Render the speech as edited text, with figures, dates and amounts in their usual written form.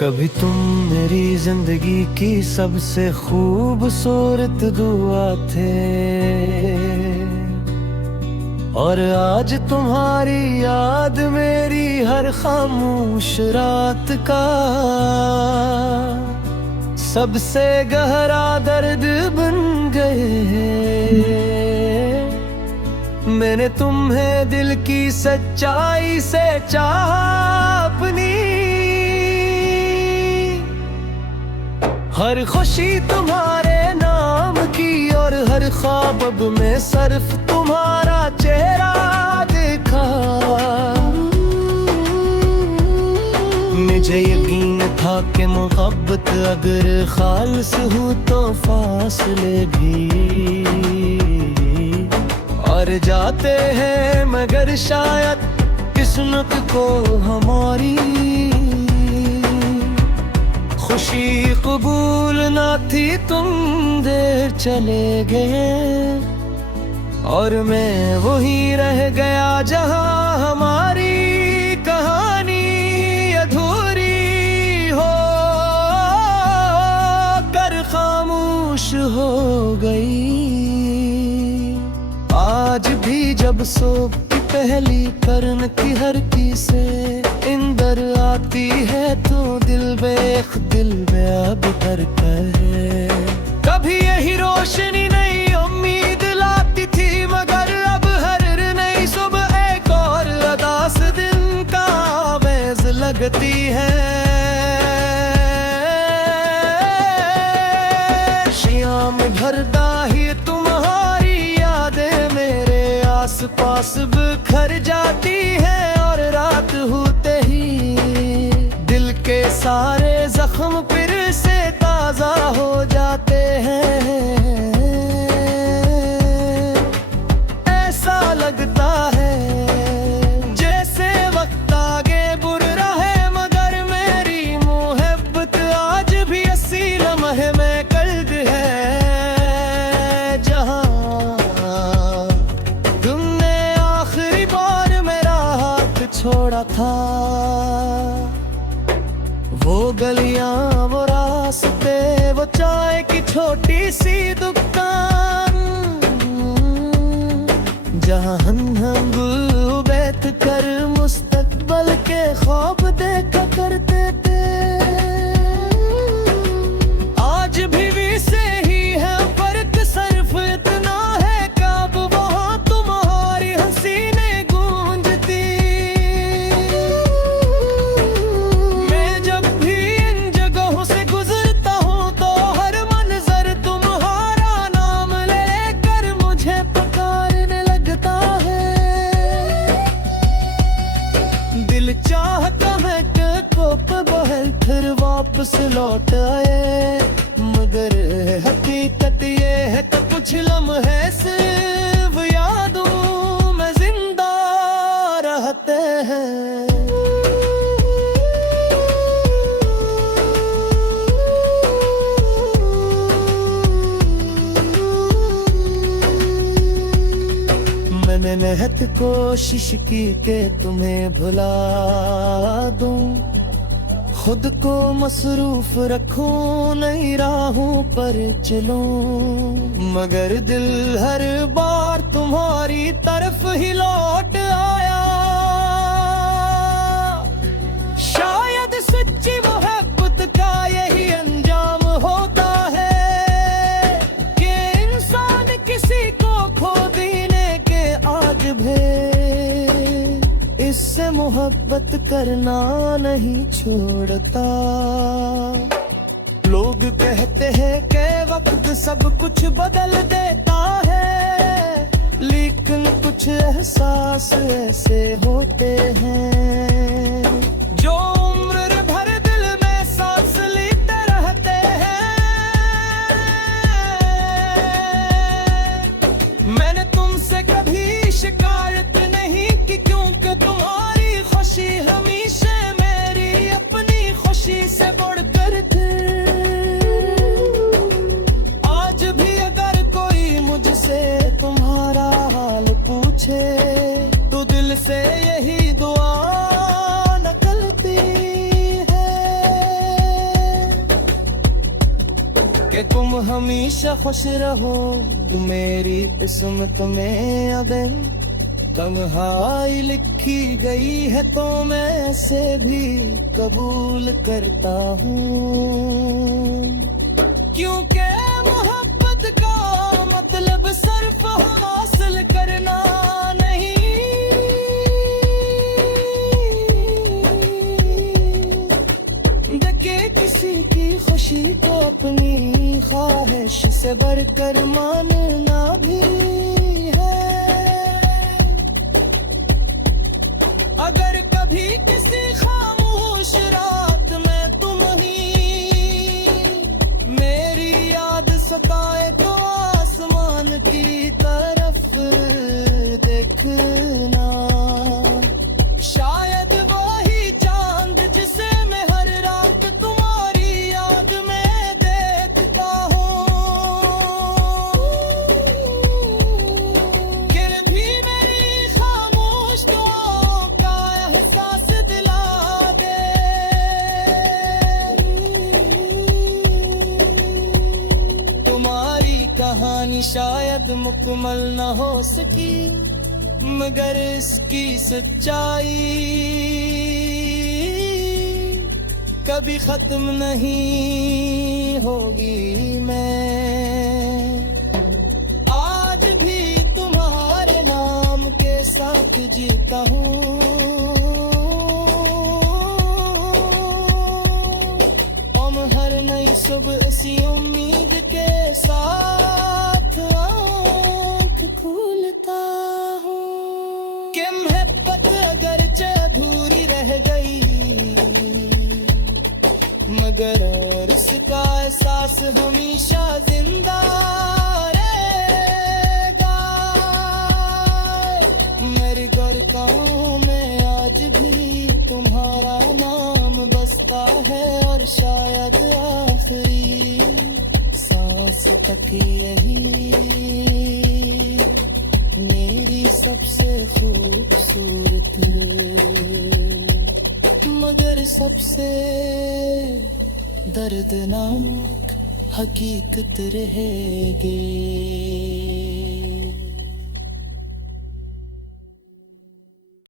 कभी तुम मेरी जिंदगी की सबसे खूबसूरत दुआ थे, और आज तुम्हारी याद मेरी हर खामोश रात का सबसे गहरा दर्द बन गए। मैंने तुम्हें दिल की सच्चाई से चाहा अपनी, हर खुशी तुम्हारे नाम की और हर ख्वाब अब में सिर्फ तुम्हारा चेहरा देखा। मुझे यकीन था कि मोहब्बत अगर खालिस हो तो फासले भी और जाते हैं, मगर शायद किस्मत को हमारी खुशी कबूल ना थी। तुम देर चले गए और मैं वहीं रह गया जहां हमारी कहानी अधूरी हो कर खामोश हो गई। आज भी जब सोब की पहली करन की हरकी से इंदर आती है तो दिल बेअब करता है। कभी यही रोशनी नई उम्मीद लाती थी, मगर अब हर नई सुबह एक और अदास दिन का आवेज़ लगती है। शाम भरदा ही तुम्हारी यादें मेरे आस पास बिखर जाती है, और रात होते ही दिल के सारे जख्म फिर से ताजा हो जाते हैं। ऐसा लगता है जैसे वक्त आगे बुर रहे, मगर मेरी मोहब्बत आज भी अस्सी लम्हे में कैद है। जहां तुमने आखिरी बार मेरा हाथ छोड़ा था, वो गलियां वो रास्ते वो चाय की छोटी सी दुकान, जहां हम बैठ कर मुस्तकबल के ख्वाब देखा करते थे। आज भी से ही है फर्क, सिर्फ इतना है कि अब वहां तुम्हारी हसीने गूंजती। मैं जब भी इन जगहों से गुजरता हूं तो हर मंजर तुम्हारा नाम लेकर मुझे पुकारने लगता है। दिल चाहता है कि कोप बहल फिर वापस लौट आए, मगर हकीकत ये है कि कुछ लम्हे सिर्फ यादों में जिंदा रहते हैं। मैंने निहत कोशिश की कि तुम्हें भुला दूं, खुद को मसरूफ रखूं नई राहों पर चलूं, मगर दिल हर बार तुम्हारी तरफ ही लौट आया। शायद सच्ची मोहब्बत का यही अंजाम होता है कि इंसान किसी को खो देने के आज भी इससे मोहब्बत करना नहीं छोड़ता। लोग कहते हैं कि वक्त सब कुछ बदल देता है, लेकिन कुछ एहसास ऐसे होते हैं जो उम्र भर दिल में सांस लेते रहते हैं। मैंने तुमसे कभी शिकायत नहीं की, क्योंकि तुम्हारी खुशी हमेशा मेरी अपनी खुशी से बढ़कर थी। आज भी अगर कोई मुझसे तुम्हारा हाल पूछे तो दिल से यही दुआ न हमेशा खुश रहो मेरी किस्मत में अब तन्हाई लिखी गई है तो मैं ऐसे भी कबूल करता हूँ, क्योंकि मोहब्बत का मतलब सिर्फ हासिल करना नहीं, देखे किसी की खुशी को अपनी ख्वाहिश से बढ़कर मानना भी है। अगर कभी किसी खामोश रात में तुम ही मेरी याद सताए तो आसमान की तरफ देखना, शायद वही चांद जिसे मैं हर रात तुम्हारी याद में देखता हूँ, फिर भी मेरी खामोश दुआओं का एहसास दिला दे। तुम्हारी कहानी शायद मुकम्मल न हो सकी मगर इसकी सच्चाई कभी खत्म नहीं होगी। मैं आज भी तुम्हारे नाम के साथ जीता हूँ और मैं हर नई सुबह इसी उम्मीद के साथ आँख खोलता हूँ कि मोहब्बत अगरचे अधूरी रह गई मगर और इसका एहसास हमेशा जिंदा रहेगा। मेरे गुरकाओं में आज भी तुम्हारा नाम बसता है और शायद आखिरी सांस तक यही मेरी सबसे खूबसूरत मगर सबसे दर्दनाक हकीकत रहेगी।